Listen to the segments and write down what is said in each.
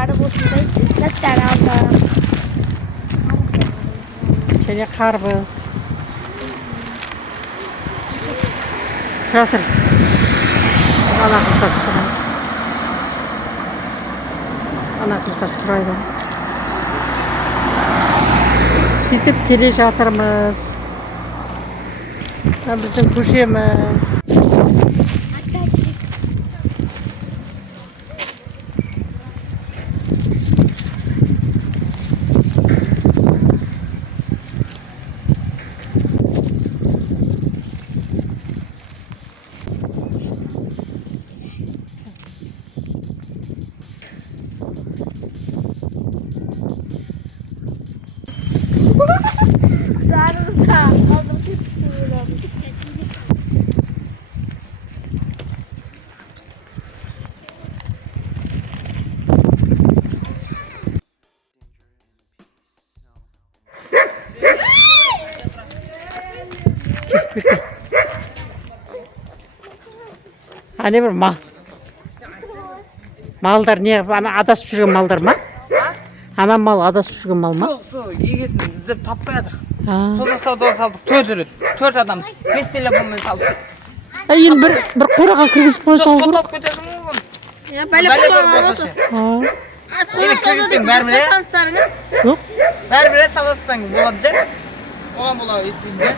барып осындай заттар алдым. Және қарбыз. Жатыр. Ана қыздар сұрайды. Ана қыздар сұрайды. Сөйтіп келе жатырмыз. Біздің көшеміз. Zarımıza aldım tutuyorum. Ане бір мал. Малдар не? Ана адасып жүрген малдар ма? Ана мал адасып жүрген мал ма? Жоқ, сол егесін іздеп таппай жатыр. Сода сауда салдық, 4 адам. 5 телефонмен салдық. Енді бір қораға кіргізіп қойса Жоқ, olur. сотталып кетесің мүмкін. Ya böyle kullanalım. Енді кіргізсең бәрібір. Tanışlarınız. Жоқ. Бәрібір саласаң болады жер. Оған бола өйтпейді.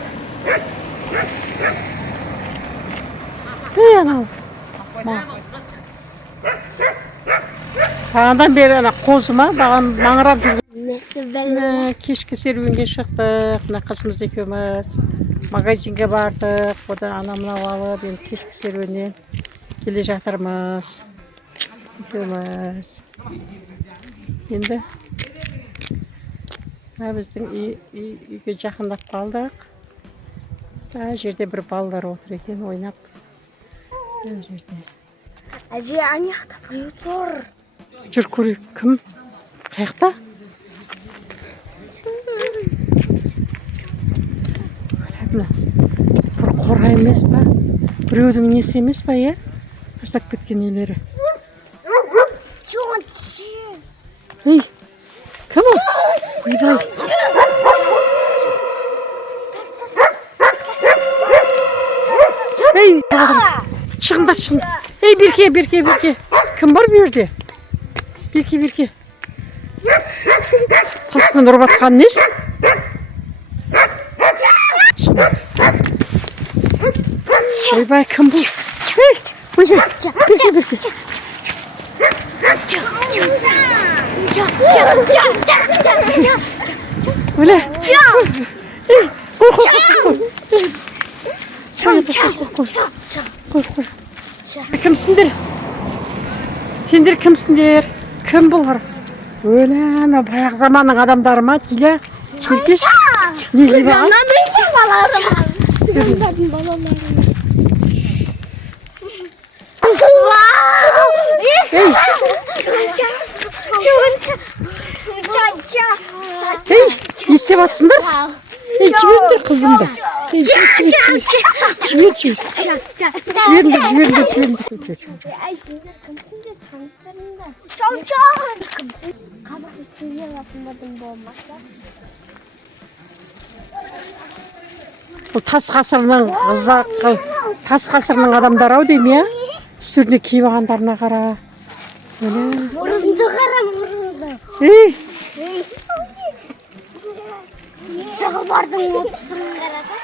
Анау. Бағанадан бері ана қозы ма? Маңырап жүрген. Nesi böyle? Кешкі серуенге шықтық. Мына қызымыз екеуміз. Магазинге бардық. Одан анамнау алып, енді кешкі серуеннен келе жатырмыз. Екеуміз. Енді біздің үйге жақындап қалдық. Жерде бір балалар отыр екен, ойнап. Жерде. Әже аяқта біреу тұр. Жүр көрейік. Кім? Қаяқта? Мына бір қора емес па? Біреудің несі емес па, е? Тастап кеткен нелері. Ей, кім ол? Ойбай. Ей, шығыңдар, шығыңдар. Ей, берке. Кім бар бұл жерде? Берке. Таспен ұрып атқан несі? Ойбай, кім бұл? Ей, берке. Öyle. Koy. Kimsindir? Sendер kimsindir? Kim bunlar? Öyle mi? Bayağı zamanın adamları mı? Dile. Çirkeş. Ne gibi var? Sıvımdadım balalarım. Hey. Hey, istep atsındır. Hey, çiğirdir kızımdı. Hey, çiğir. Ay, sizler kimsindir? Tanışlarım da. Çok. Kazak üstüne yapmadım bu olmazsa. Bu tas ғасырының қыздар, tas ғасырының адамдары-ау деймін, я? Үстеріне киіп алғандарына қара. Мұрынды қара, мұрынды. Ей! Жағбардың отысын қара да,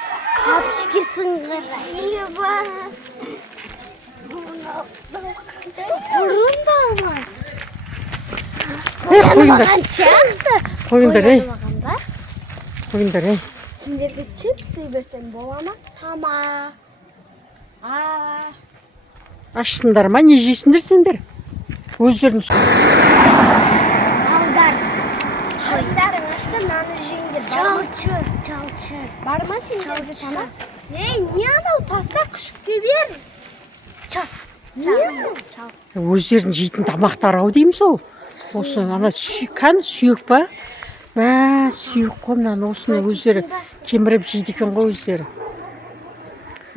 тапшкесін қара. Еба! Мұрынды алмай. Қойынбаған сияқты. Қойындар, ей. Сендерге чипсы берсем бола ма? Тама. Ашсындар ма? Не жейсіңдер сендер? Өздерін Алдар. Қойындарың ашса наны жейіндер. Чалчы. Бар ма сендерге тама? Ей, не анау таста күшікте бер? өздерін жейтін тамақтар-ау деймін сол. Осы ана сүйек па? Мә, сүйек қой, мынаны осыны өздері кеміріп жейді екен ғой өздері.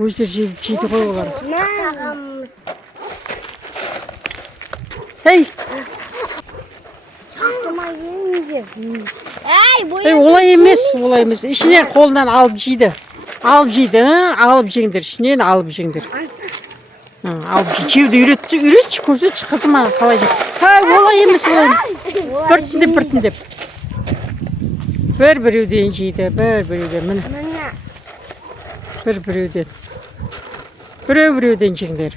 Өздері жейді ғой олар. Тағамыз. Ей! Олай емес, олай емес. Ішінен қолынан алып жейді. Алып жейді, алып жеңдер. Ішінен алып жеңдер. Алып жеуді үйретші, көрсетші қызыма қалай жейді. Олай емес, олай емес. Біртіндеп. Бір-біреуден жейді, бір-біреуден. Міне. Бір-біреуден. Біреу-біреуден жеңдер.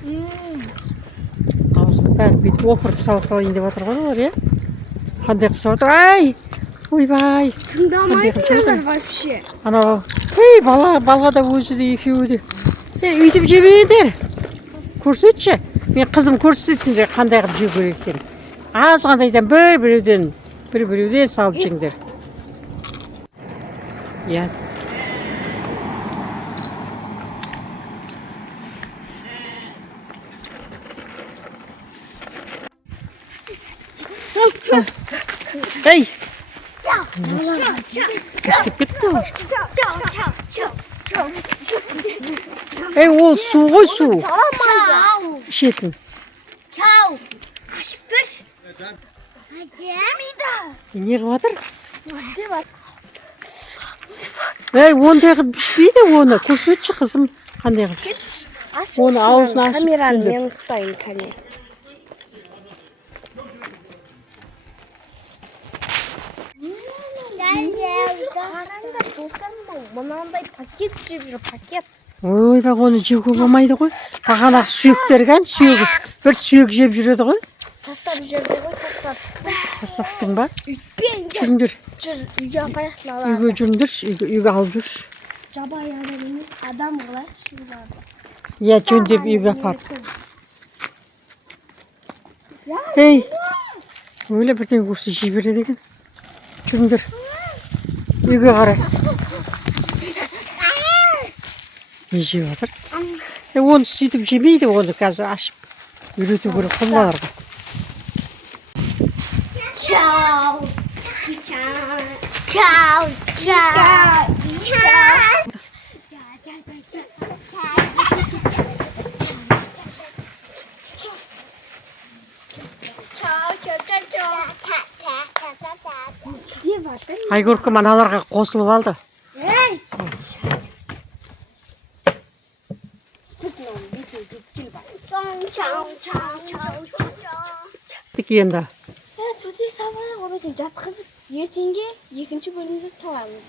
Аузына бәрі бүйтіп опырып салайын деп отыр ғой олар, қандай қып салып отыр. Ай! Ойбай! Тыңдамайтындар вообще. Анау, бала да өзі де екеуі де. Үйтіп жемеңдер. Көрсетші. Мен қызым көрсетсіндер қандай қып жеу керек екенін. Аз қандайдан бір-біреуден салып жеңдер. Иә. Ей! Істеп кетті ғой. Ол су ғой, су. Ішетін. Не қып жатыр? Ондай қып ішпейді оны. Көрсетші қызым қандай қып. Оны аузына ашып. Камераны мен ұстайын, кәне. Қараңдар достарым, мынандай пакет жеп жүр, пакет. Ойбай, оны жеуге болмайды ғой. Бағана сүйектерген, бір сүйек жеп жүреді ғой. Тастап жүрді ғой, тастап. Тастаптың ба? Үйтпеңдер. Жүріңдер. Жүр, үйге апаяқтын алады. Үйге жүріңдерші, үйге алып жүрші. Жабай адам емес, адам қылайықшы бұларды. Иә, жөндеп үйге апарып. Ей, ойлы бірден көрсе жей береді екен. Жүріңдер. Үйге қарай. Не жеп жатыр? Оны сөйтіп жемейді, оны қазір ашып. Үйрету керек қолаларға. Чау. Чау. Айгөркі маналарға қосылып алды. Ей! Енді. Төсек сабалар оны жатқызып, ертеңге екінші бөлімде саламыз.